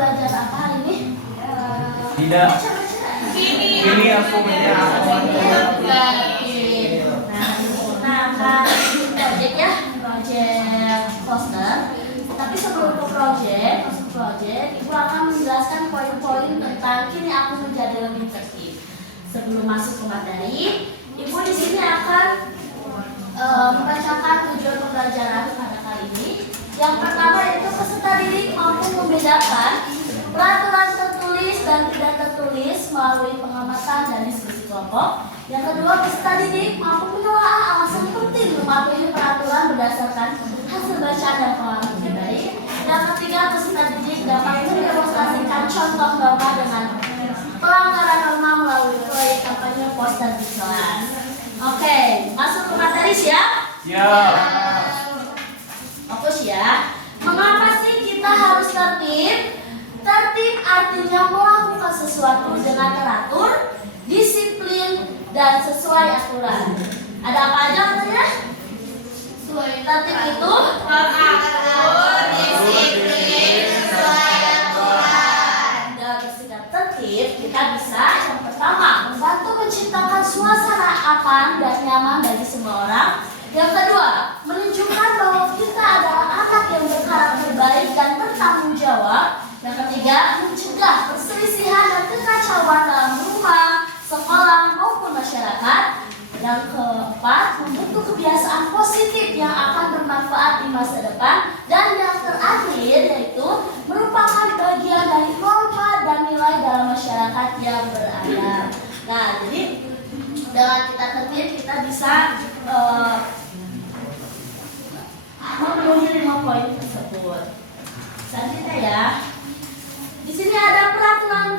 pembelajaran apa hari ini? Tidak. Ini aku punya Nah, kita akan project ya, project poster. Tapi sebelum ke project, Ibu akan menjelaskan poin-poin tentang kini aku menjadi lebih tertib. Sebelum masuk ke materi, Ibu di sini akan membacakan tujuan pembelajaran pada kali ini. Yang pertama yaitu peserta didik mampu membedakan peraturan tertulis dan tidak tertulis melalui pengamatan dan diskusi kelompok. Yang kedua, peserta didik mampu menelaah alasan penting mematuhi peraturan berdasarkan hasil bacaan dan pengalaman pribadi. Yang ketiga, peserta didik dapat mendemonstrasikan contoh norma dengan pelanggaran norma melalui proyek kampanye poster di kelas. Oke, masuk ke materi siap? Siap. Fokus ya. Mengapa sih kita harus tertib? Tertib artinya melakukan sesuatu dengan teratur, disiplin, dan sesuai aturan. Ada apa aja katanya? Tertib itu teratur, disiplin, sesuai aturan. Dalam bersikap tertib, kita bisa yang pertama membantu menciptakan suasana aman dan nyaman bagi semua orang. Yang kedua, menunjukkan bahwa kita adalah anak yang berkarakter baik dan bertanggung jawab. Yang ketiga, mencegah perselisihan dan kekacauan dalam rumah, sekolah, maupun masyarakat. Yang keempat, membentuk kebiasaan positif yang akan bermanfaat di masa depan. Dan yang terakhir yaitu merupakan bagian dari norma dan nilai dalam masyarakat yang beradab. Nah, jadi dengan kita tertib, kita bisa memenuhi 5 poin tersebut. Selanjutnya ya. Di sini ada peraturan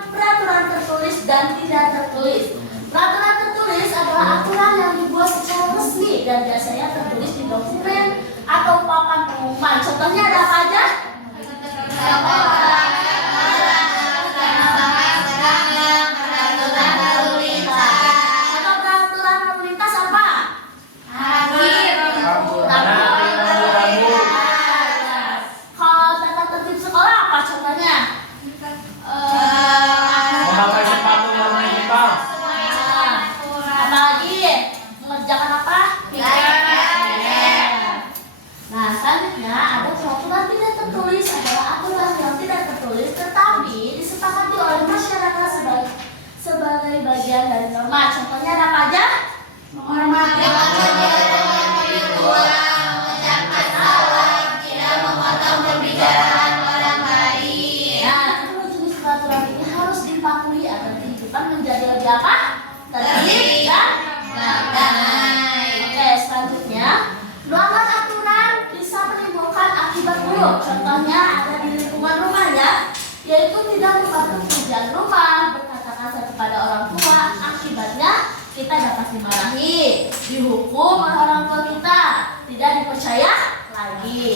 tertulis dan tidak tertulis. Peraturan tertulis adalah aturan yang dibuat secara resmi dan biasanya tertulis di dokumen atau papan pengumuman. Contohnya ada apa aja? Bagian dari norma. Contohnya ada apa aja? Menghormati orang tua, mengucapkan salam, tidak memotong pembicaraan orang lain. Nah, kedua jenis peraturan ini harus dipatuhi agar kehidupan menjadi lebih apa? Tertib dan damai. Oke, selanjutnya, melanggar aturan bisa menimbulkan akibat buruk. Contohnya ada di lingkungan rumah ya, yaitu tidak mematuhi pekerjaan rumah, berkata-kata kepada orang tua, akibatnya kita dapat dimarahi, dihukum oleh orang tua kita, tidak dipercaya lagi.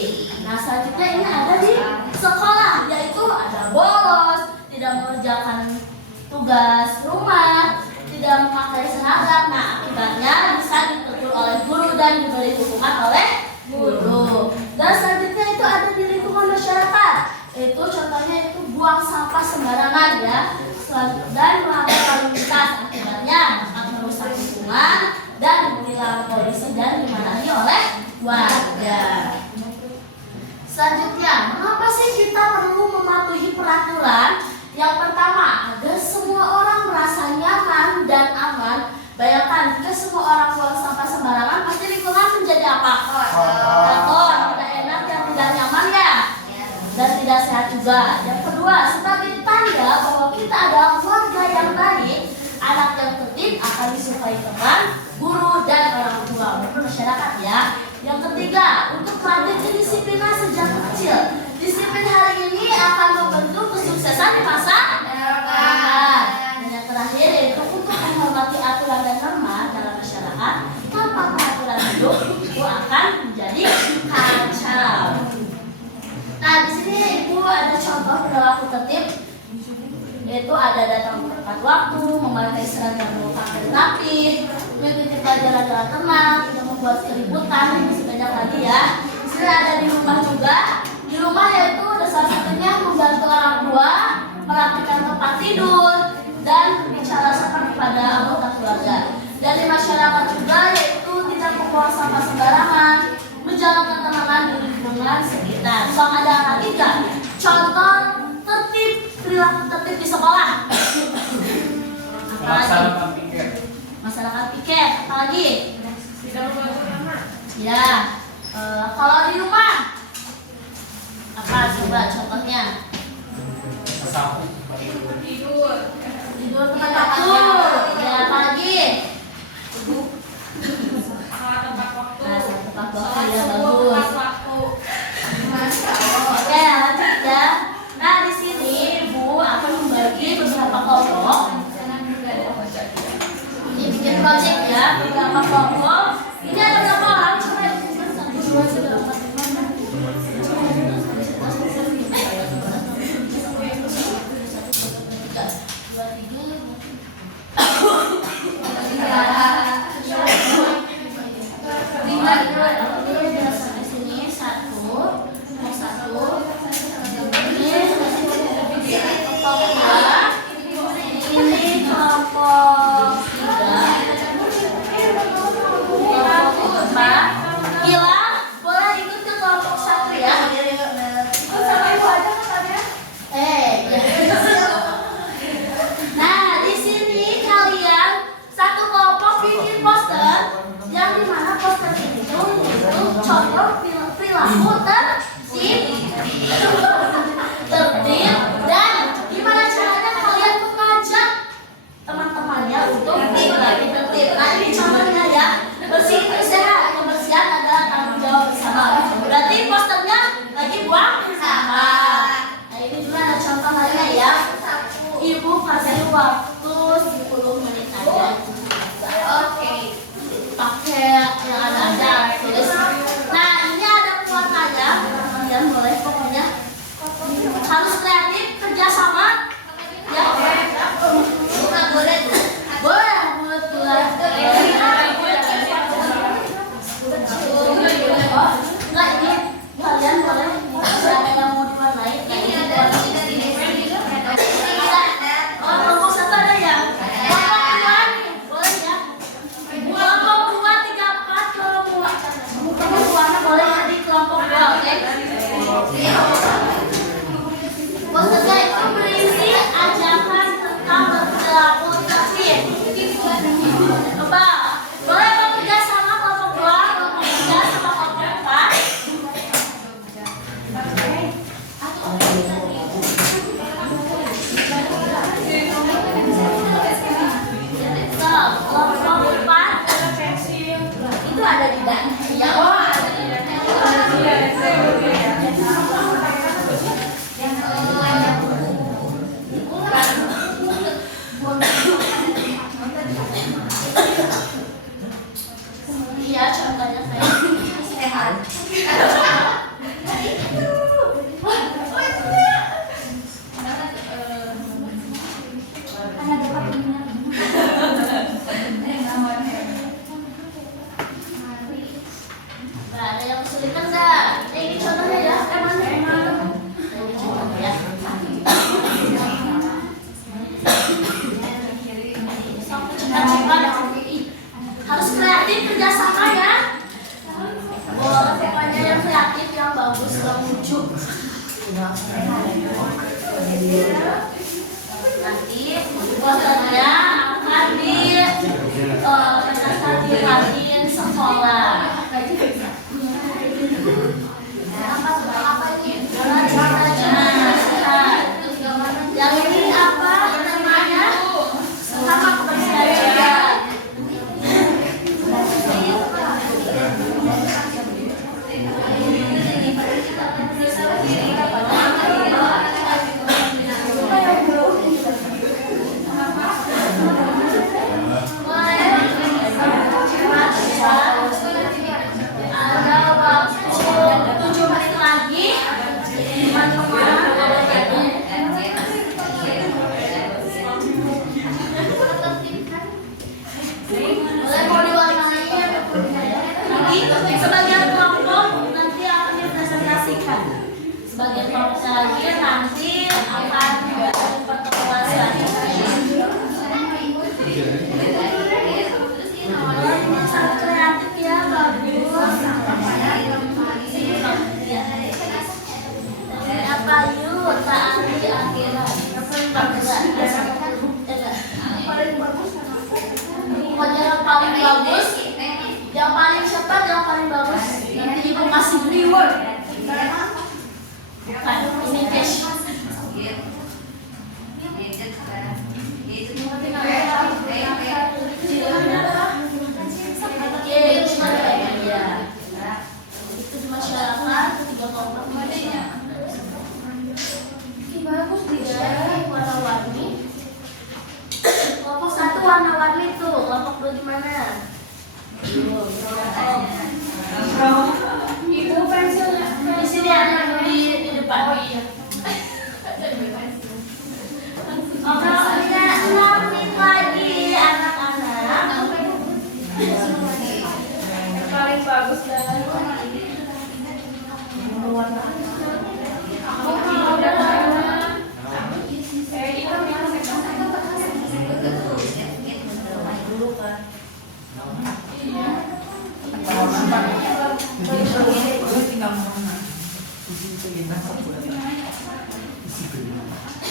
Nah, selanjutnya ini ada di sekolah, yaitu ada bolos, tidak mengerjakan tugas rumah, tidak memakai seragam. Nah, akibatnya bisa ditegur oleh guru dan diberi hukuman oleh guru. Dan selanjutnya itu ada di lingkungan masyarakat, itu contohnya itu buang sampah sembarangan ya, dan melanggar lalu lintas, akibatnya dapat merusak lingkungan dan ditilang polisi dan dimarahi oleh warga. Selanjutnya, mengapa sih kita perlu mematuhi peraturan? Yang pertama, agar semua orang merasa nyaman dan aman. Bayangkan jika semua orang buang sampah sembarangan, pasti lingkungan menjadi apa? Kotor, tidak enak dan tidak nyaman ya, dan tidak sehat juga. Yang kedua, sebagai tanda bahwa kita adalah keluarga yang baik, anak yang tertib akan disukai teman, guru, dan orang tua maupun masyarakat ya. Yang ketiga, untuk melatih kedisiplinan sejak kecil. Disiplin hari ini akan membentuk kesuksesan di masa depan. Dan yang terakhir yaitu untuk menghormati aturan dan norma dalam masyarakat. Tanpa peraturan hidup itu akan menjadi kacau. Nah, di sini Ibu ada contoh perilaku tertib, yaitu ada datang tepat waktu, memakai seragam yang rapi, mengikuti pelajaran dengan tenang, tidak membuat keributan, dan masih banyak lagi ya. Di sini ada di rumah juga. Di rumah yaitu ada salah satunya membantu orang tua, Nah, sok ada lagi nggak? Contoh tertib, perilaku tertib di sekolah. Melaksanakan piket. Masyarakat piket, apa lagi? Ya, kalau di rumah apa coba contohnya? Sapu. Tidur tepat waktu. Ya, apa lagi? Nah, tepat waktu ya bagus. Oke, lanjut ya. Nah, di sini Ibu akan membagi beberapa kelompok. Ini bikin project ya, beberapa kelompok. Ini ada berapa orang? Coba ya, 1, 2, 3, 4, 10 menit aja. Oke. Pakai yang ada tulis. Nah, ini ada kuotanya. Kalian boleh pokoknya harus kreatif, kerjasama. Ya. Bukan boleh. Boleh buat buat. Enggak, ini kalian boleh. Siapa yang mau diwarnai? Ini ada di sini. Oh, kelompok satu ada ya? Kelompok dua nih, boleh ya? Kelompok 2, 3, 4, kelompok warna boleh ya di kelompok 2, oke? Posternya itu berisi ajakan tentang berperilaku tertib. Coba, boleh bekerja sama kelompok 2, kelompok 3, sama kelompok 4? Kelompok 4 itu ada di dalam. Ya, oh, ada di iya, contohnya kayak sehat. Nah, ada yang kesulitan enggak? Ini contohnya ya. Ini contohnya ya. Cepat-cepat. Harus kreatif, kerjasama ya. Boleh pokoknya yang kreatif, yang bagus, yang lucu. Nanti posternya akan di sekolah. Yang ini apa namanya? Sama kebersihan juga. Ada waktu 7 menit lagi. Boleh mau diwarnai nanti sebagian kelompok nanti akan dipresentasikan. Sebagian kelompok lagi nanti akan dibuat pertemuan selanjutnya. Sangat kreatif ya, bagus. Wahyu, Taati, Akhirat. Paling bagus. Pokoknya yang paling bagus, yang paling cepat, yang paling bagus. Nanti ibu kasih reward. Bukan, ini cash. Itu di masyarakat juga kelompok bagus dia warna-warni. Kelompok satu warna-warni tuh, kelompok dua gimana? Ibu pensilnya di sini ada di depan. Oh iya. Oke, kita 6 menit lagi anak-anak. Paling bagus dan Tinggal mana?